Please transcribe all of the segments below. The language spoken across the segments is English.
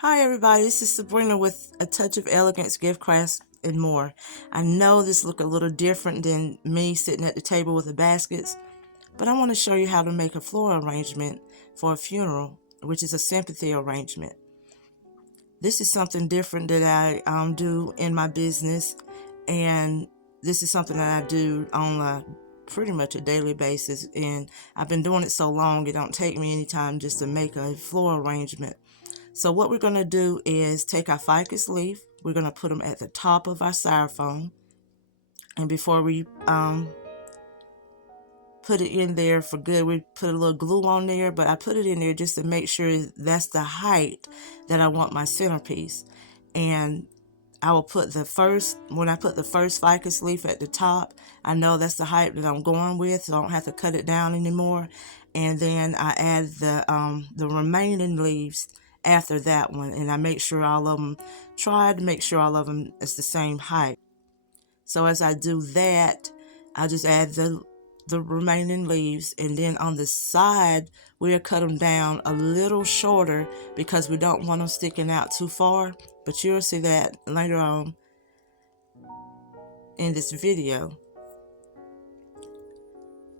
Hi everybody, this is Sabrina with A Touch of Elegance Gift Crafts and more. I know this look a little different than me sitting at the table with the baskets, but I want to show you how to make a floral arrangement for a funeral, which is a sympathy arrangement. This is something different that I do in my business, and this is something that I do on pretty much a daily basis, and I've been doing it so long it don't take me any time just to make a floral arrangement. So what we're going to do is take our ficus leaf, we're going to put them at the top of our styrofoam, and before we put it in there for good, we put a little glue on there, but I put it in there just to make sure that's the height that I want my centerpiece. And I will put when I put the first ficus leaf at the top, I know that's the height that I'm going with, so I don't have to cut it down anymore. And then I add the remaining leaves after that one, and I make sure all of them, try to make sure all of them is the same height. So as I do that, I just add the remaining leaves, and then on the side we'll cut them down a little shorter because we don't want them sticking out too far, but you'll see that later on in this video.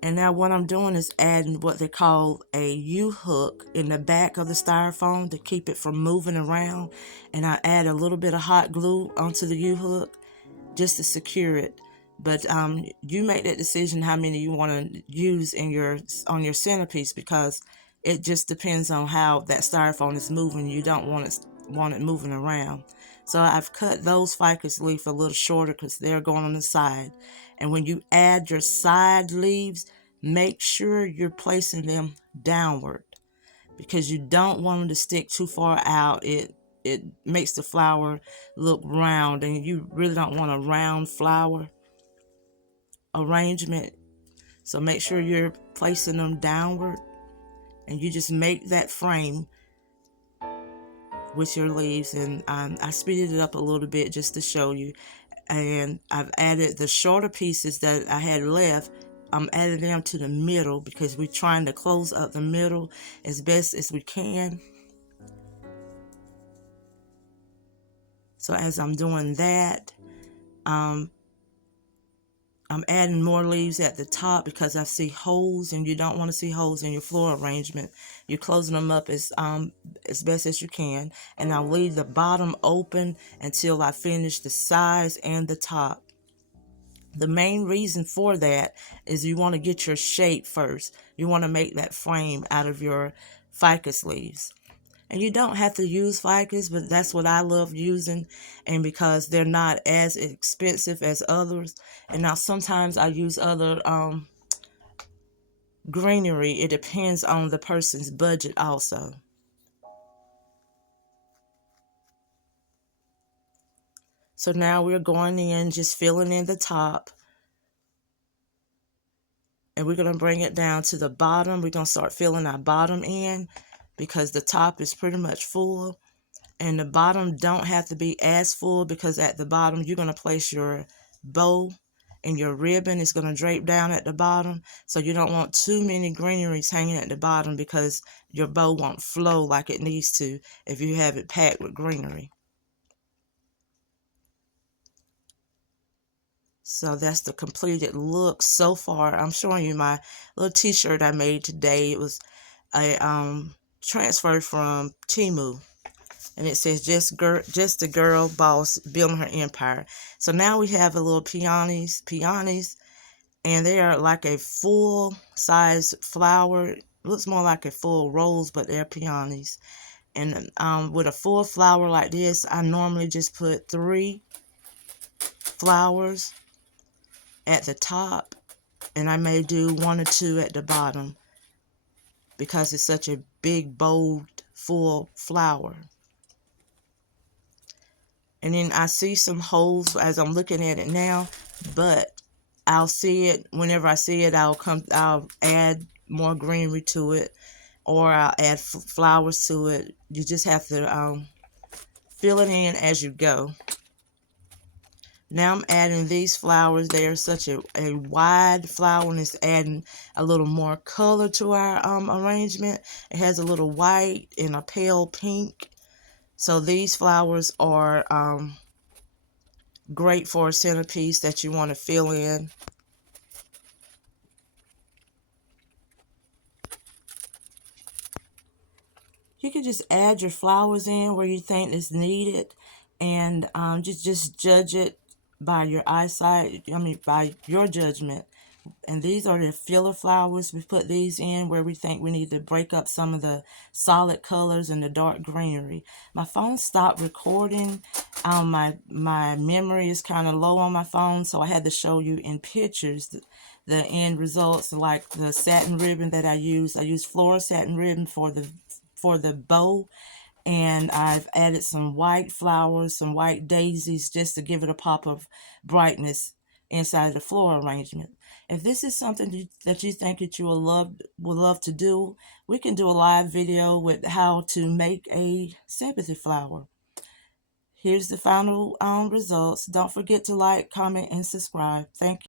And now what I'm doing is adding what they call a U-hook in the back of the styrofoam to keep it from moving around, and I add a little bit of hot glue onto the U-hook just to secure it. But you make that decision how many you want to use on your centerpiece, because it just depends on how that styrofoam is moving. You don't want it moving around. So I've cut those ficus leaf a little shorter because they're going on the side. And when you add your side leaves, make sure you're placing them downward, because you don't want them to stick too far out. It makes the flower look round, and you really don't want a round flower arrangement. So make sure you're placing them downward, and you just make that frame with your leaves. And I speeded it up a little bit just to show you. And I've added the shorter pieces that I had left. I'm adding them to the middle because we're trying to close up the middle as best as we can. So as I'm doing that, I'm adding more leaves at the top because I see holes, and you don't want to see holes in your floral arrangement. You're closing them up as best as you can, and I'll leave the bottom open until I finish the sides and the top. The main reason for that is you want to get your shape first. You want to make that frame out of your ficus leaves. And you don't have to use ficus, but that's what I love using, and because they're not as expensive as others. And now sometimes I use other greenery. It depends on the person's budget also. So now we're going in, just filling in the top, and we're going to bring it down to the bottom. We're going to start filling our bottom in because the top is pretty much full. And the bottom don't have to be as full, because at the bottom you're going to place your bow, and your ribbon is going to drape down at the bottom. So you don't want too many greeneries hanging at the bottom, because your bow won't flow like it needs to if you have it packed with greenery. So that's the completed look so far. I'm showing you my little t-shirt I made today. It was a transfer from Temu. And it says just a girl boss building her empire. So now we have a little peonies, and they are like a full size flower. It looks more like a full rose, but they're peonies. And with a full flower like this, I normally just put 3 flowers at the top, and I may do 1 or 2 at the bottom because it's such a big, bold, full flower. And then I see some holes as I'm looking at it now, but I'll see it whenever I see it. I'll add more greenery to it, or I'll add flowers to it. You just have to fill it in as you go. Now I'm adding these flowers. They are such a wide flower, and it's adding a little more color to our arrangement. It has a little white and a pale pink. So these flowers are great for a centerpiece that you want to fill in. You can just add your flowers in where you think it's needed, and just judge it by your eyesight. I mean, by your judgment. And these are the filler flowers. We put these in where we think we need to break up some of the solid colors and the dark greenery. My phone stopped recording. My memory is kind of low on my phone, so I had to show you in pictures the end results, like the satin ribbon that I use. I use floral satin ribbon for the bow, and I've added some white flowers, some white daisies, just to give it a pop of brightness inside the floral arrangement. If this is something that you think that you would love to do, we can do a live video with how to make a sympathy flower. Here's the final results. Don't forget to like, comment, and subscribe. Thank you.